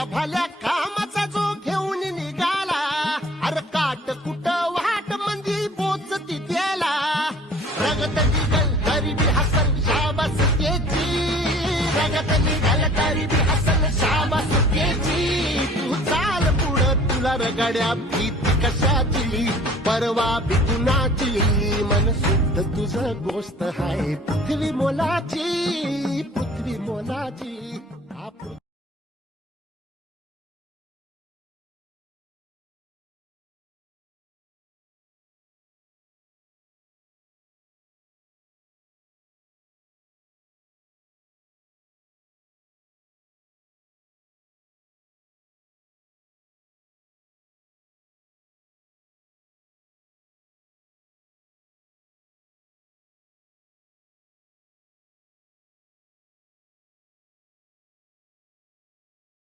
भल्या भल्या कामाचा जो घेऊन निघाला. अरे काट कुट वाट म्हणजे पोचती त्याला. रगत निघल तरी बी हसन शाबास त्याची. रगत निघल तरी बी हसन शाबास त्याची. तू चाल पुढं तुला रगड्या भीती कशाची? परवा बी कुणाची? मन शुद्ध तुझं गोष्ट हाय पृथ्वी मोलाची.